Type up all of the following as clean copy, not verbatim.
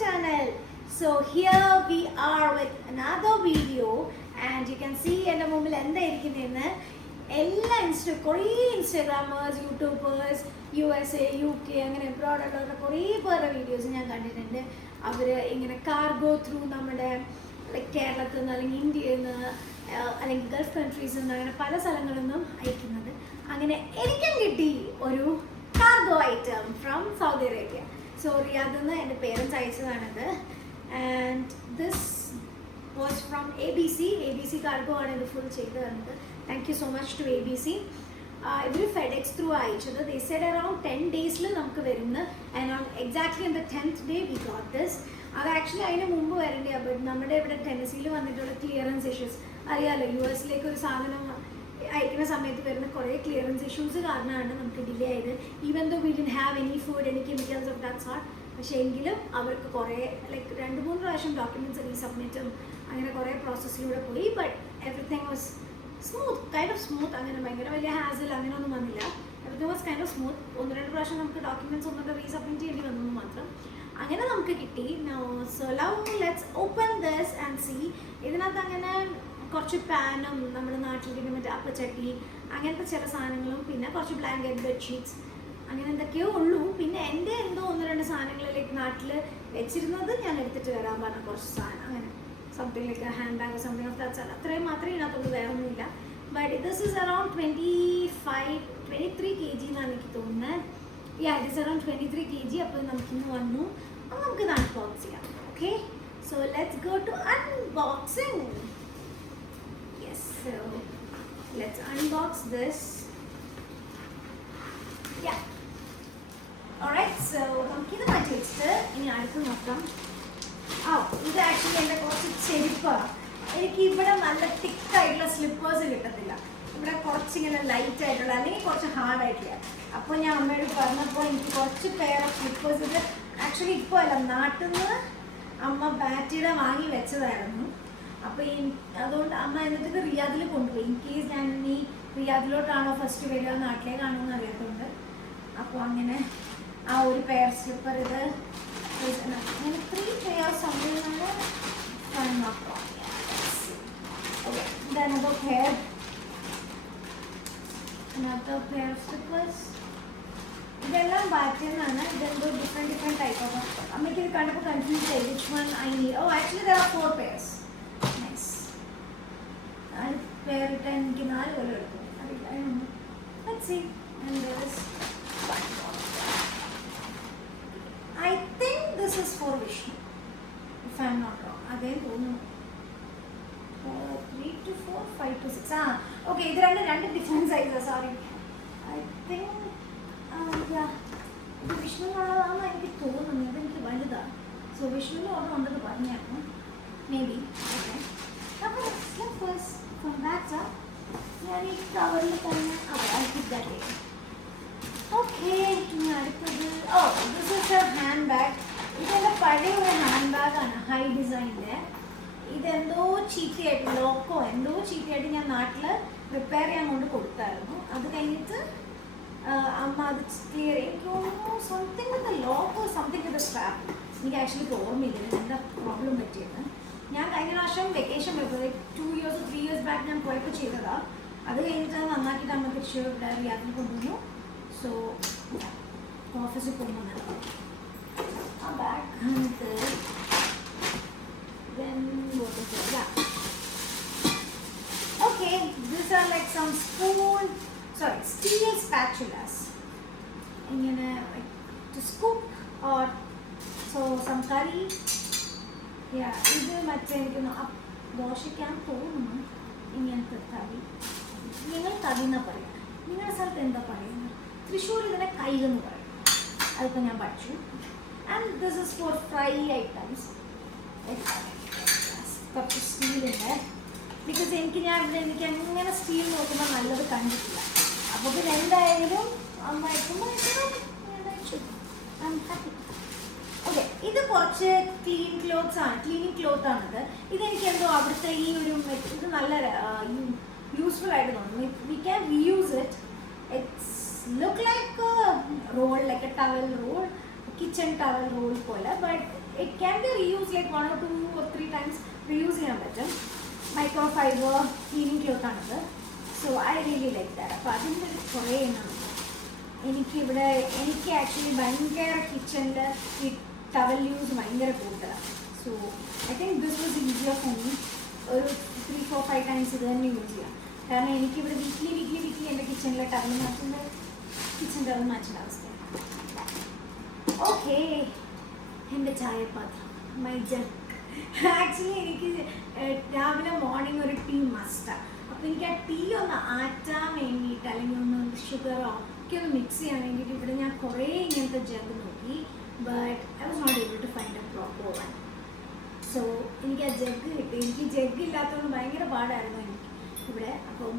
channel. So here we are with another video and you can see എൻ്റെ മുമ്പിൽ എന്തായിരിക്കുന്നതെന്ന് എല്ലാ കുറേ ഇൻസ്റ്റാഗ്രാമേഴ്സ് യൂട്യൂബേഴ്സ് USA UK അങ്ങനെ എബ്രോഡുള്ള കുറേ പേരുടെ വീഡിയോസ് ഞാൻ കണ്ടിട്ടുണ്ട്. അവർ ഇങ്ങനെ കാർഗോ ത്രൂ നമ്മുടെ ലൈക്ക് കേരളത്തിൽ നിന്ന് അല്ലെങ്കിൽ ഇന്ത്യയിൽ നിന്ന് അല്ലെങ്കിൽ ഗൾഫ് കൺട്രീസിൽ നിന്ന് അങ്ങനെ പല സ്ഥലങ്ങളിൽ നിന്നും അയക്കുന്നത്. അങ്ങനെ എനിക്കും കിട്ടി ഒരു cargo item from Saudi Arabia. So റിയാദിൽ നിന്ന് എൻ്റെ പേരൻസ് അയച്ചതാണിത്. And this was from ABC cargo ആണ് ഇത് ഫുൾ ചെയ്ത് തന്നത്. Thank you so much to ABC. ഇവർ ഫെഡെക്സ് ത്രൂ അയച്ചത്. ദേ സെഡ് അറൗണ്ട് 10 days നമുക്ക് വരുന്നത്. And on exactly on the 10th day we got this. അത് ആക്ച്വലി അതിന് മുമ്പ് വരേണ്ടി. ബട്ട് നമ്മുടെ ഇവിടെ ടെന്നസിയിൽ വന്നിട്ടുള്ള ക്ലിയറൻസ് ഇഷ്യൂസ് അറിയാമല്ലോ. US ഒരു സാധനം അയക്കുന്ന സമയത്ത് വരുന്ന കുറേ ക്ലിയറൻസ് ഇഷ്യൂസ് കാരണമാണ് നമുക്ക് ഡിലേ ആയത്. Even though we didn't have any food any chemicals of that sort. പക്ഷേ എങ്കിലും അവർക്ക് കുറേ ലൈക്ക് 2-3 പ്രാവശ്യം ഡോക്യുമെൻറ്റ്സ് റീസബ്മിറ്റും അങ്ങനെ കുറേ പ്രോസസ്സിലൂടെ പോയി. But everything was smooth. അങ്ങനെ ഭയങ്കര വലിയ ഹാസിൽ അങ്ങനെയൊന്നും വന്നില്ല. Everything was kind of smooth. 1-2 പ്രാവശ്യം നമുക്ക് ഡോക്യുമെൻറ്റ്സ് ഒന്നുകൂടെ റീസബ്മിറ്റ് ചെയ്യേണ്ടി വന്നു മാത്രം. അങ്ങനെ നമുക്ക് കിട്ടി. So let's open this and see. ഇതിനകത്ത് അങ്ങനെ കുറച്ച് പാനും നമ്മുടെ നാട്ടിലിരിക്കുന്ന മറ്റേ അപ്പച്ചട്ടി അങ്ങനത്തെ ചില സാധനങ്ങളും പിന്നെ കുറച്ച് ബ്ലാങ്കറ്റ് ബെഡ്ഷീറ്റ്സ് അങ്ങനെ എന്തൊക്കെയോ ഉള്ളൂ. പിന്നെ എൻ്റെ എന്തോ 1-2 സാധനങ്ങളിലേക്ക് നാട്ടിൽ വെച്ചിരുന്നത് ഞാൻ എടുത്തിട്ട് വരാൻ പറഞ്ഞ കുറച്ച് സാധനം അങ്ങനെ something like hand bag something of that. അത്രയും മാത്രമേ ഇതിനകത്തുള്ളൂ, വേറെ ഒന്നുമില്ല. But this is around 23 kg എന്നാണ് എനിക്ക് തോന്നുന്നത്. It is around 23 kg. അപ്പോൾ നമുക്കിന്ന് വന്നു. അപ്പോൾ നമുക്കിത് അൺബോക്സ് ചെയ്യാം. Okay, so let's go to unboxing. So let's unbox this. Yeah. Alright, so നമുക്കിത് മാറ്റി വെച്ചിട്ട് ഇനി അടുത്ത് നോക്കാം. ഇത് ആക്ച്വലി എൻ്റെ കുറച്ച് ചെരുപ്പാണ്. എനിക്ക് ഇവിടെ നല്ല തിക്കായിട്ടുള്ള സ്ലിപ്പേഴ്സ് കിട്ടത്തില്ല. ഇവിടെ കുറച്ചിങ്ങനെ ലൈറ്റ് ആയിട്ടുള്ള അല്ലെങ്കിൽ കുറച്ച് ഹാർഡായിട്ടുള്ള. അപ്പോൾ ഞാൻ അമ്മയോട് പറഞ്ഞപ്പോൾ എനിക്ക് കുറച്ച് പെയർ ഓഫ് സ്ലിപ്പേഴ്സ്. ഇത് ആക്ച്വലി ഇപ്പോൾ അല്ല, നാട്ടിൽ നിന്ന് അമ്മ ബാറ്റിയുടെ വാങ്ങി വെച്ചതായിരുന്നു. അപ്പോൾ അതുകൊണ്ട് അമ്മ എന്നിട്ട് റിയാദിൽ കൊണ്ടുപോയി. ഇൻ കേസ് ഞാൻ ഇനി റിയാദിലോട്ടാണോ ഫസ്റ്റ് വരിക നാട്ടിലേക്കാണോ എന്ന് അറിയാത്തതുകൊണ്ട്. അപ്പോൾ അങ്ങനെ ആ ഒരു പെയർ സ്ലിപ്പർ ഇത് 3 pairs സംഭവമാണ്. Another pair of slippers. ഇതെല്ലാം ബാറ്റിന്നാണ്. ഇതെന്തോ ഡിഫറെൻറ്റ് ടൈപ്പ് ഓഫ്. അമ്മയ്ക്ക് ഇത് കണ്ടപ്പോൾ കൺഫ്യൂസ് ആയി which one I need. Actually there are 4 pairs. പേരിട്ട് എനിക്ക് 4 കൊല്ലം എടുക്കും. അറിയില്ല. Let's see. And there is one more. I think this is for Vishnu, if I'm not wrong. അതേ തോന്നുന്നു. 3 to 4, 5 to 6. ഓക്കെ, ഇത് രണ്ട് ഡിഫറെൻറ്റ് സൈസാണ്. സോറി. I think ഇത് വിഷ്ണുവിനുള്ളതാണെന്ന് എനിക്ക് തോന്നുന്നു. ഇതെനിക്ക് വലുതാണ്. സോ വിഷ്ണുവിന് ഓർഡർ ഉണ്ടെന്ന് പറഞ്ഞായിരുന്നു. May be. ഓക്കെ, അപ്പോൾ സ്ലിപ്പേഴ്സ് ഫ്രം ദാറ്റ് ഞാൻ ഈ കവറിൽ തന്നെ അയക്കിട്ടേ. ഓക്കെ, ഇനി അടുത്തത് this is A hand bag. ഇതെൻ്റെ പഴയ ഒരു ഹാൻഡ് ബാഗാണ്, ഹൈ ഡിസൈനിൻ്റെ. ഇതെന്തോ ചീത്തയായിട്ട് ലോക്കോ എന്തോ ചീത്തയായിട്ട് ഞാൻ നാട്ടിൽ റിപ്പയർ ചെയ്യാൻ കൊണ്ട് കൊടുത്തായിരുന്നു. അത് കഴിഞ്ഞിട്ട് അമ്മ അത് ക്ലിയർ ചെയ്യും. എനിക്ക് തോന്നുന്നു something with loco something with strap. എനിക്ക് ആക്ച്വലി ഓർമ്മയില്ല എന്താ പ്രോബ്ലം പറ്റിയത്. ഞാൻ കഴിഞ്ഞ പ്രാവശ്യം വെക്കേഷൻ പോയപ്പോൾ 2 years or 3 years ബാക്ക് ഞാൻ പോയപ്പോൾ ചെയ്തതാണ്. അത് കഴിഞ്ഞിട്ട് നന്നാക്കിയിട്ട് അമ്മ തിരിച്ച് റിയാദിൽ കൊണ്ടുവന്നു. സോ ഓഫീസിൽ പോകുമ്പോൾ ആ ബാഗ് എന്നിട്ട് okay, these are like some steel spatulas. ഇങ്ങനെ to scoop or some curry. ഇത് മറ്റേ എനിക്കൊന്ന് ദോശയ്ക്കാൻ തോന്നുന്നു. ഇങ്ങനത്തെ കറി. നിങ്ങൾ കറി എന്നാ പറയുക. നിങ്ങളുടെ സ്ഥലത്ത് എന്താ പറയുന്നത്? തൃശ്ശൂർ ഇതിനെ കൈലെന്ന് പറയും. അതിപ്പോൾ ഞാൻ പഠിച്ചു. And this is for fry items. കുറച്ച് സ്റ്റീലുണ്ട്. ബിക്കോസ് എനിക്ക് അങ്ങനെ സ്റ്റീൽ നോക്കുമ്പോൾ നല്ലത് കണ്ടിട്ടില്ല. അപ്പോൾ പിന്നെ എന്തായാലും അമ്മ അയക്കുമ്പോൾ ഹാപ്പി. ഓക്കെ, ഇത് കുറച്ച് ക്ലീനിങ് ക്ലോത്ത് ആണിത്. ഇതെനിക്ക് എന്തോ അവിടുത്തെ ഈ ഒരു ഇത് നല്ല യൂസ്ഫുൾ ആയിട്ട് തോന്നുന്നു. We can reuse it. It's look like roll, like a towel roll, kitchen towel roll പോലെ. But it can be reused like 1 or 2 or 3 times reuse ചെയ്യാൻ പറ്റും. മൈക്രോഫൈബർ ക്ലീനിങ് ക്ലോത്ത് ആണത്. So I really like that. അപ്പോൾ അതിൻ്റെ കുറേ എണ്ണമുണ്ട്. എനിക്ക് actually ഭയങ്കര കിച്ചണിൽ ഈ ടവൽ യൂസ് ഭയങ്കര കൂടുതലാണ്. So I think this was easier for me. ഒരു 3, 4, 5 ടൈംസ് ഇത് തന്നെ യൂസ് ചെയ്യാം. കാരണം എനിക്കിവിടെ വീക്ക്ലി എൻ്റെ കിച്ചണിലെ ടവൽ മാറ്റുന്ന കിച്ചൺ ടവൽ മാറ്റുന്ന അവസ്ഥയാണ്. ഓക്കെ, എൻ്റെ ചായപാത്രം, മൈ ജഗ്. ആക്ച്വലി എനിക്ക് രാവിലെ മോർണിംഗ് ഒരു ടീ മസ്റ്റാണ്. അപ്പോൾ എനിക്ക് ആ ടീ ഒന്ന് ആറ്റാൻ വേണ്ടിയിട്ട് അല്ലെങ്കിൽ ഒന്ന് ഷുഗറോ ഒക്കെ ഒന്ന് മിക്സ് ചെയ്യാൻ വേണ്ടിയിട്ട് ഇവിടെ ഞാൻ കുറേ ഇങ്ങനത്തെ ജഗ് നോക്കി. But I was not able to find a proper one. So എനിക്ക് ആ ജഗ് കിട്ടി. എനിക്ക് ജഗ് ഇല്ലാത്തതുകൊണ്ട് ഭയങ്കര പാടായിരുന്നു എനിക്ക് ഇവിടെ. അപ്പം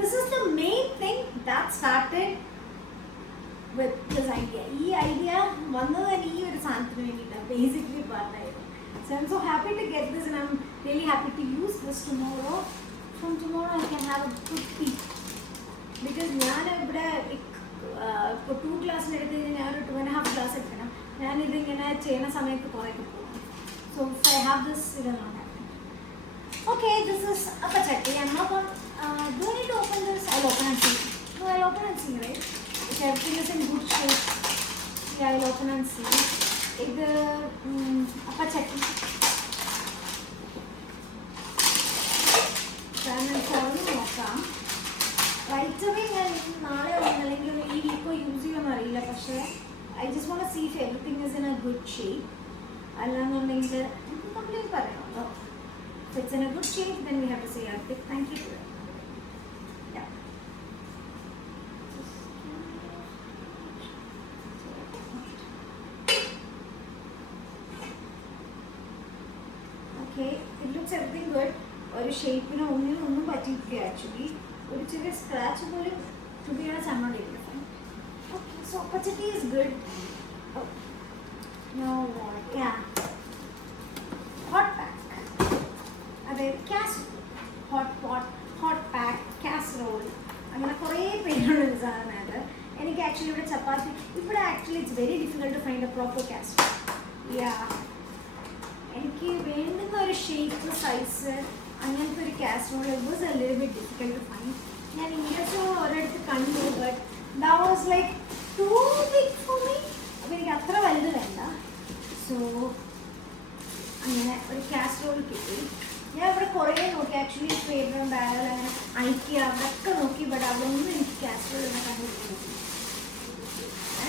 this is the main thing that started with this idea. ഈ ഐഡിയ വന്നത് തന്നെ ഈ ഒരു സാധനത്തിന് വേണ്ടിയിട്ടാണ് basically പാർട്ടായിരുന്നു. So I'm so happy to get this and I'm really happy to use this tomorrow. From tomorrow I can have a good tea. Because ഞാൻ ഇവിടെ ഇപ്പോൾ 2 ഗ്ലാസ്സിന് എടുത്ത് കഴിഞ്ഞാൽ ഞാനൊരു 2.5 ഗ്ലാസ് എടുക്കണം. ഞാനിതിങ്ങനെ ചെയ്യുന്ന സമയത്ത് കുറേയൊക്കെ പോകും. So if I have this, it will not happen. Okay, this is appachatti. I'm not going do I need to open this? I'll open and see. No, I'll open and see, right? If everything is in good shape, yeah, I'll open and see. ഇത് അപ്പച്ചട്ടി കാരണം തുറന്ന് നോക്കാം. Right away ഞാൻ നാളെ അല്ലെങ്കിൽ ഈ വീക്കോ use ചെയ്യുമെന്ന് അറിയില്ല. പക്ഷേ I just want to see if everything is in a good shape. അല്ലാന്നുണ്ടെങ്കിൽ കംപ്ലീറ്റ് പറയണമല്ലോ. If it's in a good shape then we have to say a big thank you to it. Okay, it looks everything good. ഒരു ഷേപ്പിനോ ഒന്നും പറ്റിയിട്ടില്ല. Actually ഒരു ചെറിയ scratch പോലും to be honest I'm not able to find. Okay, so appachatti is good. Oh, no what? Yeah, hot pack. അതായത് hot pot, hot pack, casserole. അങ്ങനെ കുറേ പേരുള്ള ഒരു സാധനമാണ്. എനിക്ക് ആക്ച്വലി ഇവിടെ ചപ്പാത്തി ഇവിടെ actually it's very difficult to find a proper casserole. Yeah, എനിക്ക് വേണ്ടുന്ന ഒരു ഷേപ്പ് സൈസ് അങ്ങനത്തെ ഒരു casserole was a little bit difficult to find. ഞാൻ ഇങ്ങനത്തെ ഒരിടത്ത് കണ്ടു, but that was like too big for me. അപ്പോൾ എനിക്ക് അത്ര വലുത് വേണ്ട. സോ അങ്ങനെ ഒരു കാസറോൾ കിട്ടി. ഞാൻ ഇവിടെ കുറേ നോക്കി ആക്ച്വലി ഫേവർ ബാരൽ അങ്ങനെ ഐക്യ അവിടെയൊക്കെ നോക്കി. ബട്ട് അവിടെ ഒന്നും എനിക്ക് കാസറോൾ എന്നെ കണ്ടുപിടിക്കുന്നു.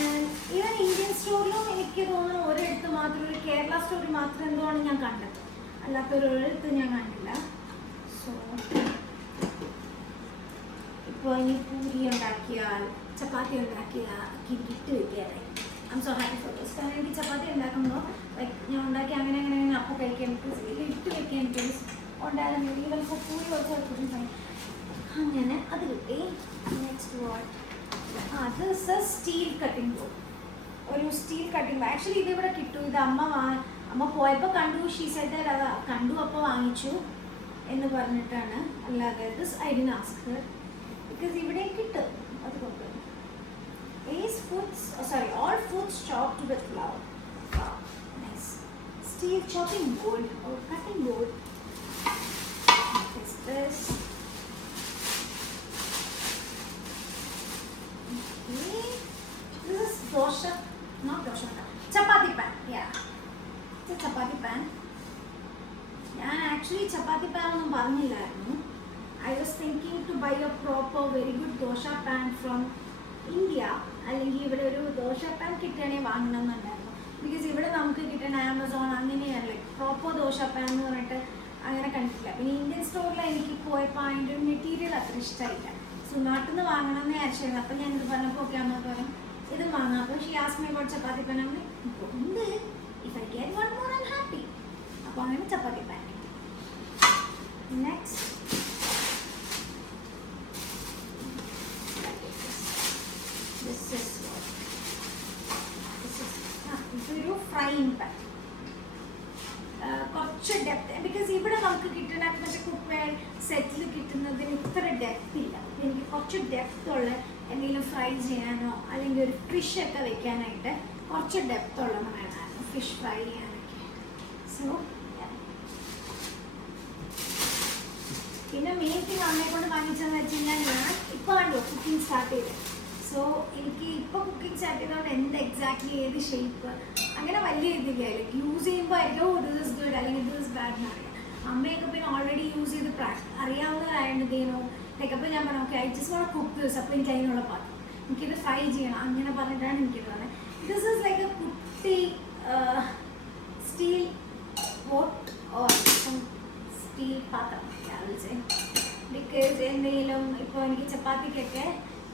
ആൻഡ് ഈവൻ ഇന്ത്യൻ സ്റ്റോറിലും എനിക്ക് തോന്നുന്നു ഒരിടത്ത് മാത്രം, ഒരു കേരള സ്റ്റോറിൽ മാത്രം എന്തുകൊണ്ട് ഞാൻ കണ്ടത്, അല്ലാത്തൊരിടത്ത് ഞാൻ കണ്ടില്ല. സോ ഇപ്പോൾ ഇനി പൂരി ഉണ്ടാക്കിയാൽ ചപ്പാത്തി ഉണ്ടാക്കിയാൽ ഇട്ട് വെക്കാനായി I am so happy for this. കാരണം എനിക്ക് ചപ്പാത്തി ഉണ്ടാക്കുമ്പോൾ ലൈക്ക് ഞാൻ ഉണ്ടാക്കി അങ്ങനെ അപ്പം കഴിക്കാൻ ഇട്ട് വെക്കാൻ ഉണ്ടായാലും ഈവൻ ഇപ്പോൾ പൂരി വെച്ചാൽ അങ്ങനെ അത് കിട്ടി. Next what, this A steel cutting board. ഒരു സ്റ്റീൽ കട്ടിംഗ് ബോർഡ്. ആക്ച്വലി ഇതിവിടെ കിട്ടും. ഇത് അമ്മ പോയപ്പോൾ കണ്ടു. ഷീ സെഡ് അത് കണ്ടു അപ്പോൾ വാങ്ങിച്ചു എന്ന് പറഞ്ഞിട്ടാണ്. അല്ലാതെ this I didn't ask Har because ഇവിടെ കിട്ടും. അതുകൊണ്ട് all foods chopped with flour. Wow, nice. Steel chopping board or cutting board. What is this? Okay, this is chapati pan. Yeah, it's a chapati pan. ഞാൻ actually chapati pan ഒന്നും പറഞ്ഞില്ലായിരുന്നു. I was thinking to buy a proper very good dosa pan from India. അല്ലെങ്കിൽ ഇവിടെ ഒരു dosa pan കിട്ടുകയാണെങ്കിൽ വാങ്ങണം എന്നുണ്ടായിരുന്നു. Because ഇവിടെ നമുക്ക് കിട്ടുന്ന ആമസോൺ അങ്ങനെയാണ് ലൈക്ക് പ്രോപ്പർ ദോശ പാൻ എന്ന് പറഞ്ഞിട്ട് അങ്ങനെ കണ്ടിട്ടില്ല. പിന്നെ ഇന്ത്യൻ സ്റ്റോറിൽ എനിക്ക് പോയപ്പോൾ അതിൻ്റെ ഒരു മെറ്റീരിയൽ അത്ര ഇഷ്ടമായില്ല. സോ നാട്ടിൽ നിന്ന് വാങ്ങണം എന്ന് വിചാരിച്ചായിരുന്നു. അപ്പം ഞാൻ ഇത് പറഞ്ഞപ്പോൾ ഓക്കെ അമ്മ പറഞ്ഞു ഇത് വാങ്ങാം. അപ്പോൾ she ask me about chapati pan. അങ്ങനെ ഉണ്ട്, if I get one more I am happy. അപ്പോൾ അങ്ങനെ ചപ്പാത്തി പാൻ. നെക്സ്റ്റ് ഇതൊരു ഫ്രൈയിങ് പാൻ. കുറച്ച് ഡെപ്ത്, ബിക്കോസ് ഇവിടെ നമുക്ക് കിട്ടുന്ന മറ്റേ കുക്ക് വെയർ സെറ്റിൽ കിട്ടുന്നതിന് ഇത്ര ഡെപ്ത് ഇല്ല. എനിക്ക് കുറച്ച് ഡെപ്ത് ഉള്ള എന്തെങ്കിലും ഫ്രൈ ചെയ്യാനോ അല്ലെങ്കിൽ ഒരു ഫിഷ് ഒക്കെ വെക്കാനായിട്ട് കുറച്ച് ഡെപ്ത് ഉള്ളത് വേണമായിരുന്നു ഫിഷ് ഫ്രൈ ചെയ്യാനൊക്കെ. സോ പിന്നെ മെയിൻ തിങ് അമ്മയെ കൊണ്ട് വാങ്ങിച്ചതെന്ന് വെച്ച് കഴിഞ്ഞാൽ ഞാൻ ഇപ്പോൾ കണ്ടോ കുക്കിംഗ് സ്റ്റാർട്ട് ചെയ്തത്. സോ എനിക്ക് ഇപ്പോൾ കുക്കിംഗ് സ്റ്റാർട്ട് ചെയ്തതുകൊണ്ട് എന്ത് എക്സാക്ട്ലി ഏത് ഷേപ്പ് അങ്ങനെ വലിയ ഇതില്ല. ലൈക്ക് യൂസ് ചെയ്യുമ്പോൾ ആയിരിക്കും ഓ ദിസ് ഇസ് ഗുഡ് അല്ലെങ്കിൽ ദിസ് ഇസ് ബാഡ് എന്നറിയാം. അമ്മയൊക്കെ പിന്നെ ഓൾറെഡി യൂസ് ചെയ്ത് അറിയാവുന്നതായതുകൊണ്ട് ഇതേനോ ലൈക്ക് അപ്പോൾ ഞാൻ പറഞ്ഞു okay I just want cook this. അപ്പോൾ എനിക്ക് അതിനുള്ള പാത്രം എനിക്കിത് ഫ്രൈ ചെയ്യണം അങ്ങനെ പറഞ്ഞിട്ടാണ് എനിക്കിത് പറഞ്ഞത്. ദിസ് ഇസ് ലൈക്ക് എ കുട്ടി സ്റ്റീൽ പോട്ട് ഓർ സ്റ്റീൽ പാത്രം ബിക്കോസ് എന്തെങ്കിലും ഇപ്പോൾ എനിക്ക് ചപ്പാത്തിക്കൊക്കെ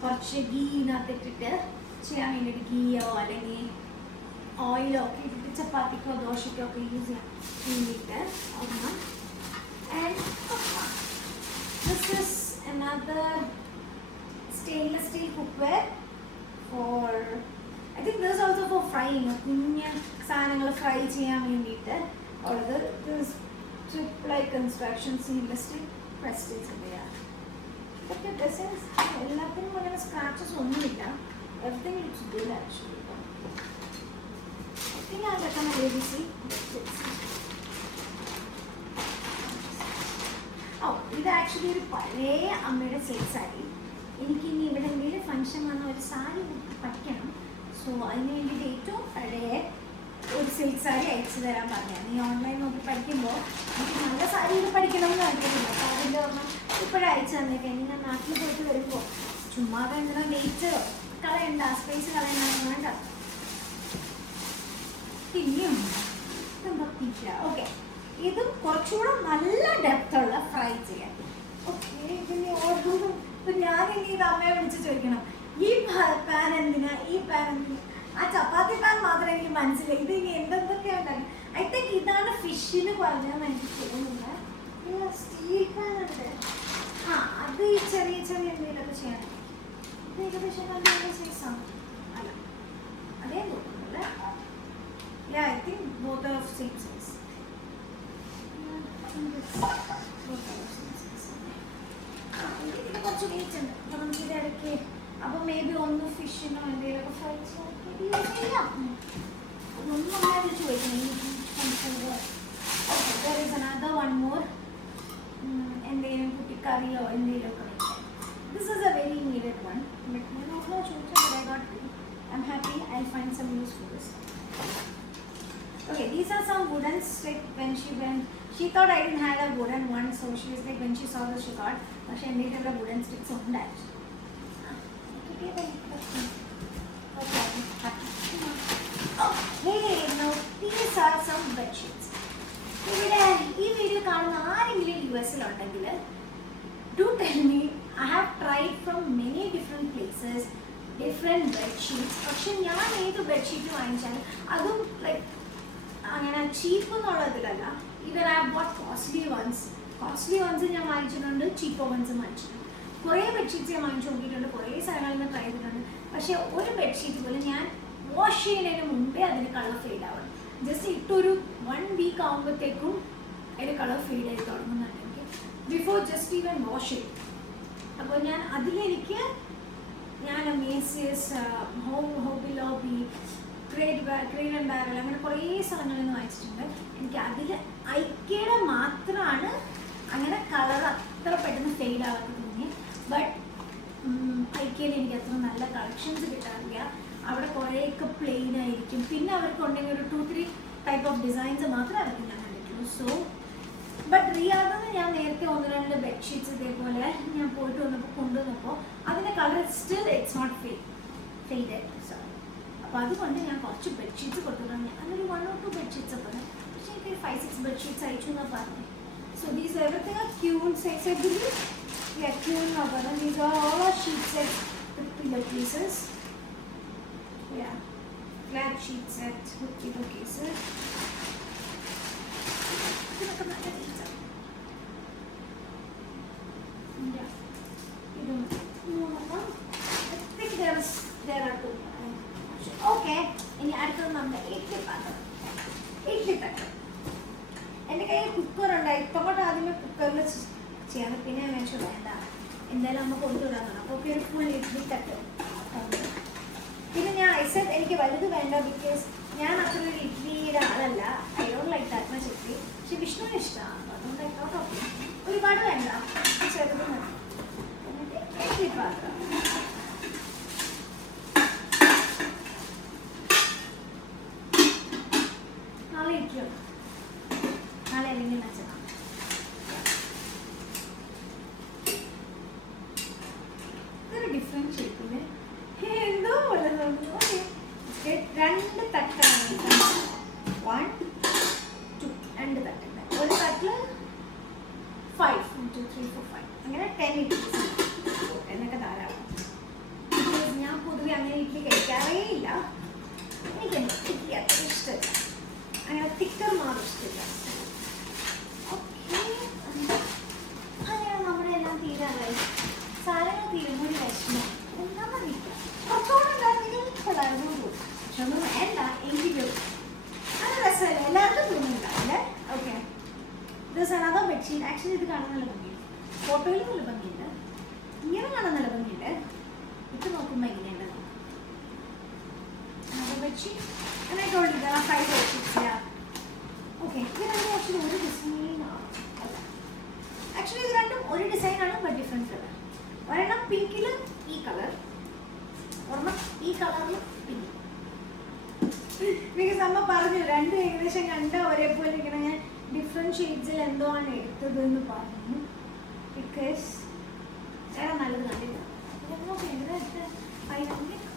കുറച്ച് ഗീനകത്തിട്ടിട്ട് ചെയ്യാൻ വേണ്ടിയിട്ട് ഗീയോ അല്ലെങ്കിൽ ഓയിലോ ഒക്കെ ഇട്ടിട്ട് ചപ്പാത്തിക്കോ ദോശയ്ക്കോ ഒക്കെ യൂസ് ചെയ്യാൻ വേണ്ടിയിട്ട് ഒരെണ്ണം. And this is another stainless steel cookware for I think this is also for frying. കുഞ്ഞ് സാധനങ്ങൾ ഫ്രൈ ചെയ്യാൻ വേണ്ടിയിട്ട് ഉള്ളത്. This trip like construction seamless steel prestige ഉണ്ട്. ഇതൊക്കെ ഡ്രസ്സസ് എല്ലാത്തിനും അങ്ങനെ സ്ക്രാച്ചസ് ഒന്നുമില്ല. Everything looks good actually. I think I'll become a baby see. ഓ ഇത് ആക്ച്വലി ഒരു പഴയ അമ്മയുടെ സിൽക്ക് സാരി. എനിക്കിനി ഇവിടെ എന്തെങ്കിലും ഫംഗ്ഷൻ വന്ന ഒരു സാരി പഠിക്കണം. സോ അതിന് വേണ്ടിയിട്ട് ഏറ്റവും പഴയ ഒരു സിൽക്ക് സാരി അയച്ചു തരാൻ പറഞ്ഞാൽ നീ ഓൺലൈൻ നോക്കി പഠിക്കുമ്പോൾ എനിക്ക് നല്ല സാരിയിൽ പഠിക്കണം എന്ന് ആഗ്രഹമില്ല. അപ്പോൾ അതിൻ്റെ ഒരെണ്ണം ഇപ്പോഴും അയച്ചു തന്നേക്കാം. ഇനി ഞാൻ നാട്ടിൽ പോയിട്ട് വരുമ്പോൾ ചുമ്മാ എന്തിനാ ലേറ്റ് കളയണ്ട, സ്പേസ് കളയണ്ട വേണ്ട. പിന്നെയും ഓക്കെ ഇതും കുറച്ചുകൂടെ നല്ല ഡെപ്തുള്ള ഫ്രൈ ചെയ്യാൻ. ഓക്കെ ഇതിന് ഓർഡർ ഇപ്പം ഞാനിനി ഇത് അമ്മയെ വിളിച്ച് ചോദിക്കണം ഈ പാൻ എന്തിനാ ഈ പാൻ എന്തിനാ. ആ ചപ്പാത്തി പാൻ മാത്രമേ എനിക്ക് മനസ്സിലായി. ഇത് ഇനി എന്തൊക്കെ ഉണ്ടാകും. ഐ തിങ്ക് ഇതാണ് ഫിഷിന് പറഞ്ഞതെന്ന് എനിക്ക് തോന്നുന്നത്. സ്റ്റീൽ പാൻ ഉണ്ട്. ആ അത് ഈ ചെറിയ ചെറിയ എന്തെങ്കിലുമൊക്കെ ചെയ്യണം. ഇത് ഏകദേശം നല്ല സൈസാണ് അല്ല അതേ തോന്നുന്നല്ലേ. Yeah I think both of same size. ഇതിന് കുറച്ച് വെയിറ്റ് ഉണ്ട്. അപ്പം നമുക്ക് ഇത് ഇടയ്ക്ക് അപ്പോൾ മേ ബി ഒന്ന് ഫിഷിനോ എന്തെങ്കിലുമൊക്കെ ഫ്രൈ ചെയ്യാം. അതൊന്നും അങ്ങനെ ചോദിക്കണം. another one more എന്തെങ്കിലും കുട്ടിക്കറിയോ എന്തെങ്കിലുമൊക്കെ വയ്ക്കാം. This is A very needed one. ചോദിച്ചാൽ I got it. I'm happy I'll find some use for this. Okay, these are some wooden stick. When she thought I didn't have a wooden one, so she was like when she saw this she thought പക്ഷേ എൻ്റെ ഇവിടെ wooden sticks ഉണ്ടായിരുന്നു. Okay, now these are some bed sheets. ഇവിടെ ഈ video കാണുന്ന ആരെങ്കിലും US-ലുണ്ടെങ്കിൽ do tell me. I have tried from many different places different bed sheets. പക്ഷെ ഞാൻ ഏത് ബെഡ് ഷീറ്റ് വാങ്ങിച്ചാലും അതും ലൈക്ക് അങ്ങനെ ചീപ്പ് എന്നുള്ളതിലല്ല. Even I have bought costly ones ഞാൻ വാങ്ങിച്ചിട്ടുണ്ട്, ചീപ്പർ വൺസ് വാങ്ങിച്ചിട്ടുണ്ട്. കുറേ ബെഡ്ഷീറ്റ്സ് ഞാൻ വാങ്ങിച്ചു നോക്കിയിട്ടുണ്ട്, കുറേ സ്ഥലങ്ങളിൽ നിന്ന് ട്രൈ ചെയ്തിട്ടുണ്ട്. പക്ഷേ ഒരു ബെഡ്ഷീറ്റ് പോലും ഞാൻ വാഷ് ചെയ്യുന്നതിന് മുമ്പേ അതിന് കളർ ഫെയ്ഡ് ആവണം. ജസ്റ്റ് ഇട്ടൊരു 1 വീക്ക് ആകുമ്പോഴത്തേക്കും അതിന് കളർ ഫെയ്ഡ് ആയി തുടങ്ങുന്നുണ്ട് എനിക്ക് ബിഫോർ ജസ്റ്റ് ഈവൻ വാഷ് ചെയ്യും. അപ്പോൾ ഞാൻ അതിലെനിക്ക് ഞാൻ Macy's Hobby Lobby Crate and Barrel അങ്ങനെ കുറേ സ്ഥലങ്ങളിൽ നിന്ന് വാങ്ങിച്ചിട്ടുണ്ട്. എനിക്ക് അതിൽ ഐക്കയുടെ മാത്രമാണ് അങ്ങനെ കളർ അത്ര പെട്ടെന്ന് ഫെയ്ഡ് ആവാതെ തോന്നി. ബട്ട് ഐക്കയിൽ എനിക്ക് അത്ര നല്ല കളക്ഷൻസ് കിട്ടാറില്ല. അവിടെ കുറേയൊക്കെ പ്ലെയിൻ ആയിരിക്കും. പിന്നെ അവർക്കുണ്ടെങ്കിൽ ഒരു 2-3 ടൈപ്പ് ഓഫ് ഡിസൈൻസ് മാത്രമേ അവർക്ക് ഞാൻ കണ്ടിട്ടുള്ളൂ. സോ ബട്ട് റിയാദിൽ ഞാൻ നേരത്തെ 1-2 ബെഡ്ഷീറ്റ്സ് ഇതേപോലെ ഞാൻ പോയിട്ട് വന്നപ്പോൾ കൊണ്ടുവന്നപ്പോൾ അതിൻ്റെ colour still it's not fade. Sorry. അപ്പോൾ അതുകൊണ്ട് ഞാൻ കുറച്ച് ബെഡ്ഷീറ്റ്സ് കൊടുത്തിട്ടുണ്ട്. അതിലൊരു 1 or 2 ബെഡ്ഷീറ്റ്സ് ഒക്കെ പക്ഷേ എനിക്ക് 5-6 ബെഡ്ഷീറ്റ്സ് അയച്ചു എന്നാണ് പറഞ്ഞത്. So these everything are queen size. I believe yeah, queen over. These are all our sheet sets with pillow cases. Yeah, flat sheet set with pillow cases. Yeah, I think there are 2. Okay, ഇനി അടുത്തത് നമ്മുടെ ഇഡ്ഡലി പാത്രം. എൻ്റെ കയ്യിൽ കുക്കറുണ്ടായി. ഇപ്പോട്ട് ആദ്യമേ കുക്കറിൽ ചെയ്യാൻ പിന്നെ ഞാൻ വെച്ചു വേണ്ട എന്തായാലും നമുക്ക് കൊണ്ടുവിടാനാണ്. അപ്പോൾ ഒരു ഫുൾ ഇഡ്ഡലി തട്ട്. പിന്നെ ഞാൻ ഐസെറ്റ് എനിക്ക് വലുത് വേണ്ട ബിക്കോസ് ഞാൻ അത്ര ഒരു ഇഡ്ഡലിയുടെ ആളല്ല. I don't like that much ഇഷ്ടമാണ്. അതുകൊണ്ടായിക്കോട്ടോ, ഒരുപാട് വേണ്ട, ചെറുത് മതി. എന്നിട്ട് ഇഡ്ഡലി പാത്രം നാളെ ഇഡ്ഡലി നാളെ അല്ലെങ്കിൽ വെച്ചതാണ്. ഇതൊരു ഡിഫറെൻറ്റ് ഷേപ്പില് എന്തോ പോലെ തോന്നുന്നു. 2 തട്ടാണ്, 1 2 2 തട്ടുണ്ട്. ഒരു തട്ടില് 5 1 2 3 4 5 അങ്ങനെ 10 ഇഡ്ഡലി എന്നൊക്കെ ധാരാളം. ഞാൻ പൊതുവെ അങ്ങനെ ഇഡ്ഡലി കഴിക്കാറേ ഇല്ല. എനിക്ക് ഇഡ്ഡലി അത്ര ഇഷ്ടമില്ല, അങ്ങനെ തിക്കർ മാത്രം ഇഷ്ടമില്ല. ഓക്കെ, അങ്ങനെ നമ്മുടെ എല്ലാം തീരാറായി. സാധനങ്ങൾ തീരുമ്പോൾ വിഷമം എന്താണെന്നറിയില്ല. കുറച്ചുകൂടെ ഉണ്ടായിരുന്നെങ്കിൽ കൊള്ളായിരുന്നു പോകും, പക്ഷെ ഒന്നും വേണ്ട എങ്കിലും നല്ല രസമല്ലേ, എല്ലാവർക്കും തോന്നുന്നുണ്ടാവില്ലേ. Okay, this another bedsheet. Actually ഇത് കാണാൻ നല്ല ഭംഗിയുണ്ട്, ഫോട്ടോയിൽ നല്ല ഭംഗിയുണ്ട്, ഇങ്ങനെ കാണാൻ നല്ല ഭംഗിയുണ്ട്, ഇത് നോക്കുമ്പോൾ ഇങ്ങനെയുണ്ട് bedsheet. And I told you there are 5 bedsheets here. Okay, ഇത് രണ്ടും ആക്ച്വലി ഒരു ഡിസൈനാണ്. അല്ല, ആക്ച്വലി ഇത് രണ്ടും ഒരു ഡിസൈനാണ്, ബട്ട് ഡിഫറെൻറ്റ് കളർ. ഒരെണ്ണം പിങ്കിലും ഈ കളർ, ഒരെണ്ണം ഈ കളറിലും പിങ്ക്. ബിക്കോസ് അമ്മ പറഞ്ഞു രണ്ടും ഏകദേശം കണ്ട ഒരേപോലെ ഇരിക്കണം, ഞാൻ ഡിഫറെൻറ്റ് ഷെയ്ഡ്സിൽ എന്തോ ആണ് എടുത്തത് എന്ന് പറഞ്ഞു. ബിക്കോസ് വേറെ നല്ലത് കണ്ടില്ല.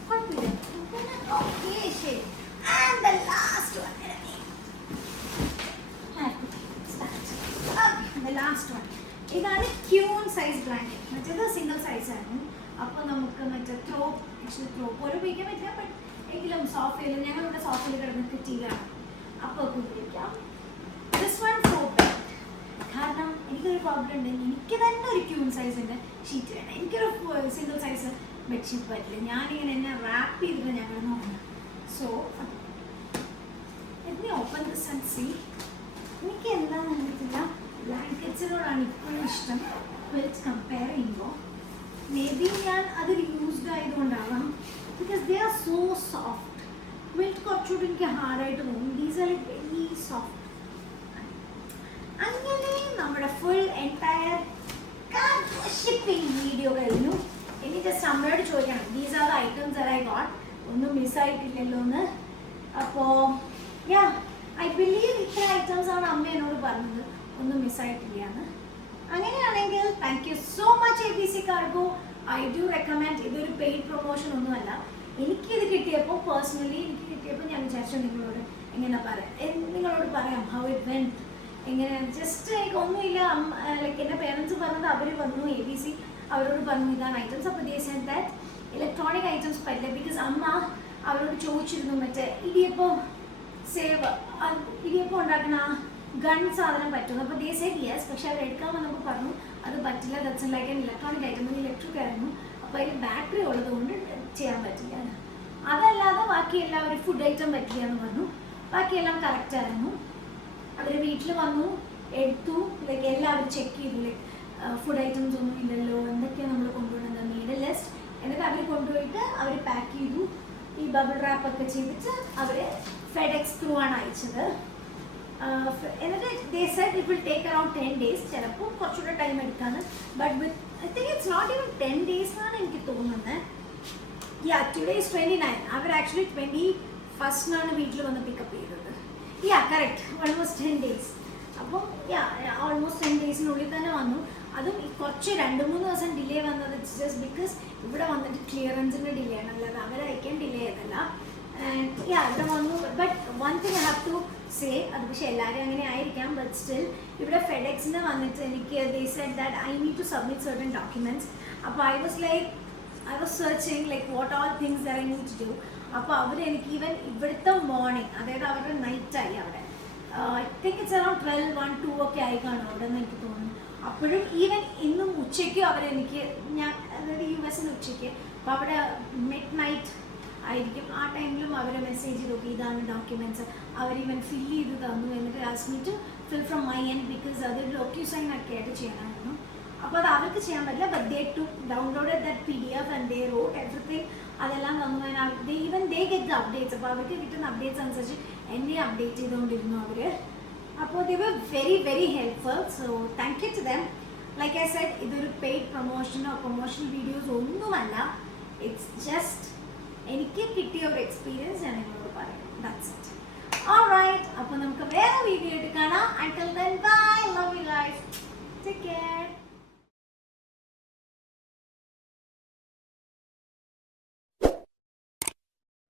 കുഴപ്പമില്ല. ഓക്കെ, ശരി. And the last one. The last one. ഇതാണ് ക്യൂൺ സൈസ് ബ്ലാങ്കറ്റ്. മറ്റേത് സിംഗിൾ സൈസ് ആയിരുന്നു. അപ്പോൾ നമുക്ക് മറ്റേ ത്രോ പോലെ ഉപയോഗിക്കാൻ പറ്റില്ല, ബട്ട് എങ്കിലും സോഫയിൽ, ഞങ്ങളിവിടെ സോഫയിൽ കിടന്ന് കിറ്റിയിലാണ്, അപ്പോൾ ഉപയോഗിക്കാം. This one four bed. കാരണം എനിക്കൊരു പ്രോബ്ലം ഉണ്ട്, എനിക്ക് തന്നെ ഒരു ക്യൂൺ സൈസിൻ്റെ ഷീറ്റ് വേണം, എനിക്കൊരു സിംഗിൾ സൈസ് ബെഡ്ഷീറ്റ് പറ്റില്ല. ഞാനിങ്ങനെ എന്നെ റാപ്പ് ചെയ്തിട്ട് ഞങ്ങൾ നോക്കണം. So let me open this and see. എനിക്ക് എന്താണെന്ന് അറിയത്തില്ല, ബ്ലാങ്കറ്റ്സിനോടാണ് ഇപ്പോഴും ഇഷ്ടം ക്വിൽറ്റ് കമ്പയർ ചെയ്യുമ്പോൾ. മേ ബി ഞാൻ അതിൽ യൂസ്ഡ് ആയതുകൊണ്ടാവാം, because they are so soft. Quilt കുറച്ചുകൂടി എനിക്ക് ഹാർഡായിട്ട് തോന്നും, these are like very soft. അങ്ങനെ നമ്മുടെ ഫുൾ എൻറ്റയർ ഷിപ്പിംഗ് വീഡിയോ കഴിഞ്ഞു. ഇനി ജസ്റ്റ് അമ്മയോട് ചോദിക്കണം, these are the items that I got, ഒന്നും മിസ്സായിട്ടില്ലല്ലോ എന്ന്. അപ്പോൾ യാ, ഐ ബിലീവ് ഇത്ര ഐറ്റംസ് ആണ് അമ്മ എന്നോട് പറഞ്ഞത്, ഒന്നും മിസ്സായിട്ടില്ല എന്ന്. അങ്ങനെയാണെങ്കിൽ thank you so much ABC Cargo. I do recommend. ഇതൊരു പെയ്ഡ് പ്രൊമോഷൻ ഒന്നുമല്ല. എനിക്കിത് കിട്ടിയപ്പോൾ പേഴ്സണലി എനിക്ക് കിട്ടിയപ്പോൾ ഞാൻ വിചാരിച്ചു നിങ്ങളോട് നിങ്ങളോട് പറയാം ഹൗ ഇറ്റ് വെൻറ്റ്. എങ്ങനെ ജസ്റ്റ് എനിക്ക് ഒന്നുമില്ല, ലൈക്ക് എൻ്റെ പേരൻസ് പറഞ്ഞത് അവർ വന്നു ABC, അവരോട് പറഞ്ഞു ഇതാണ് ഐറ്റംസ്. അപ്പോൾ ദേ സെഡ് ദാറ്റ് ഇലക്ട്രോണിക് ഐറ്റംസ് പറ്റില്ല, ബിക്കോസ് അമ്മ അവരോട് ചോദിച്ചിരുന്നു മറ്റേ ഇടിയപ്പം ഉണ്ടാക്കുന്ന ഗൺ സാധനം പറ്റുന്നു. അപ്പോൾ ദേ സെഡ് യെസ്, പക്ഷെ അവർ എടുക്കാൻ വന്നപ്പോൾ പറഞ്ഞു അത് പറ്റില്ല, that's like an electronic item, electric ആയിരുന്നു, അപ്പോൾ അതിൽ ബാറ്ററി ഉള്ളതുകൊണ്ട് ചെയ്യാൻ പറ്റില്ല. അതല്ലാതെ ബാക്കി എല്ലാവരും ഫുഡ് ഐറ്റം പറ്റില്ല എന്ന് പറഞ്ഞു. ബാക്കിയെല്ലാം കറക്റ്റായിരുന്നു. അവർ വീട്ടിൽ വന്നു, എടുത്തു, ലൈക്ക് എല്ലാവരും ചെക്ക് ചെയ്തു, ലൈക്ക് ഫുഡ് ഐറ്റംസ് ഒന്നും ഇല്ലല്ലോ, എന്തൊക്കെയാണ് നമ്മൾ കൊണ്ടുപോകുന്നത് നീഡ് ലിസ്റ്റ്. എന്നിട്ട് അവർ കൊണ്ടുപോയിട്ട് അവർ പാക്ക് ചെയ്തു, ഈ ബബിൾ റാപ്പൊക്കെ ചെയ്തിട്ട് അവർ FedEx ത്രൂ ആണ് അയച്ചത്. എന്നിട്ട് they said it will take around 10 days, ചിലപ്പോൾ കുറച്ചുകൂടെ ടൈം എടുക്കാന്ന്. But with I think it's not even 10 days എന്നാണ് എനിക്ക് തോന്നുന്നത്. Yeah, today is 29. അവർ ആക്ച്വലി 21st വീട്ടിൽ വന്ന് പിക്കപ്പ് ചെയ്തത്. Yeah, correct, almost 10 days. അപ്പം യാ, ഓൾമോസ്റ്റ് 10 daysനുള്ളിൽ തന്നെ വന്നു. അതും കുറച്ച് 2-3 ദിവസം ഡിലേ വന്നത് ഇറ്റ്സ് ജസ്റ്റ് ബിക്കോസ് ഇവിടെ വന്നിട്ട് ക്ലിയറൻസിൻ്റെ ഡിലേ ആണ്, അല്ലാതെ അവരയക്കാൻ ഡിലേ ചെയ്തല്ല. യാ, ഇവിടെ വന്നു. But one thing I have to say, അത് പക്ഷേ എല്ലാവരും അങ്ങനെ ആയിരിക്കാം, ബട്ട് സ്റ്റിൽ ഇവിടെ FedExന് വന്നിട്ട് എനിക്ക് they said that I need to submit certain documents. അപ്പോൾ I was searching like what all things that I need to do. അപ്പോൾ അവർ എനിക്ക് ഈവൻ ഇവിടുത്തെ മോർണിംഗ്, അതായത് അവരുടെ നൈറ്റായി അവിടെ, ഐ തിങ്ക് ഇറ്റ്സ് അറൗണ്ട് 12, 1, 2 ഒക്കെ ആയി കാണും അവിടെ നിന്ന് എനിക്ക് തോന്നുന്നു. അപ്പോഴും ഈവൻ ഇന്നും ഉച്ചയ്ക്കും അവരെനിക്ക്, ഞാൻ അതായത് US ഉച്ചയ്ക്ക്, അപ്പോൾ അവിടെ മിഡ് നൈറ്റ് ആയിരിക്കും, ആ ടൈമിലും അവർ മെസ്സേജ് ചെയ്തു ഇതാണ് ഡോക്യുമെൻറ്റ്സ്, അവരിവൻ ഫില്ല് ചെയ്ത് തന്നു. എന്നിട്ട് ask me to fill from my end, because അത് DocuSign ഒക്കെ ആയിട്ട് ചെയ്യണമായിരുന്നു. അപ്പോൾ അത് അവർക്ക് ചെയ്യാൻ പറ്റില്ല, but they too downloaded that PDF and they wrote everything. അതെല്ലാം തന്നു. Even they get the updates. അപ്പോൾ അവർക്ക് കിട്ടുന്ന അപ്ഡേറ്റ്സ് അനുസരിച്ച് എന്നെ അപ്ഡേറ്റ് ചെയ്തുകൊണ്ടിരുന്നു അവർ. അപ്പോൾ they were very very helpful, so thank you to them. Like I said, ഇതൊരു പെയ്ഡ് പ്രൊമോഷനോ പ്രൊമോഷൻ വീഡിയോസ് ഒന്നുമല്ല. ഇറ്റ്സ് ജസ്റ്റ് എനിക്ക് കിട്ടിയ ഒരു എക്സ്പീരിയൻസ് ഞാൻ നിങ്ങളോട് പറയാം. That's it. Alright, അപ്പോൾ നമുക്ക് വേറെ വീഡിയോ ആയിട്ട് കാണാം. Until then, bye. Love you guys. Take care.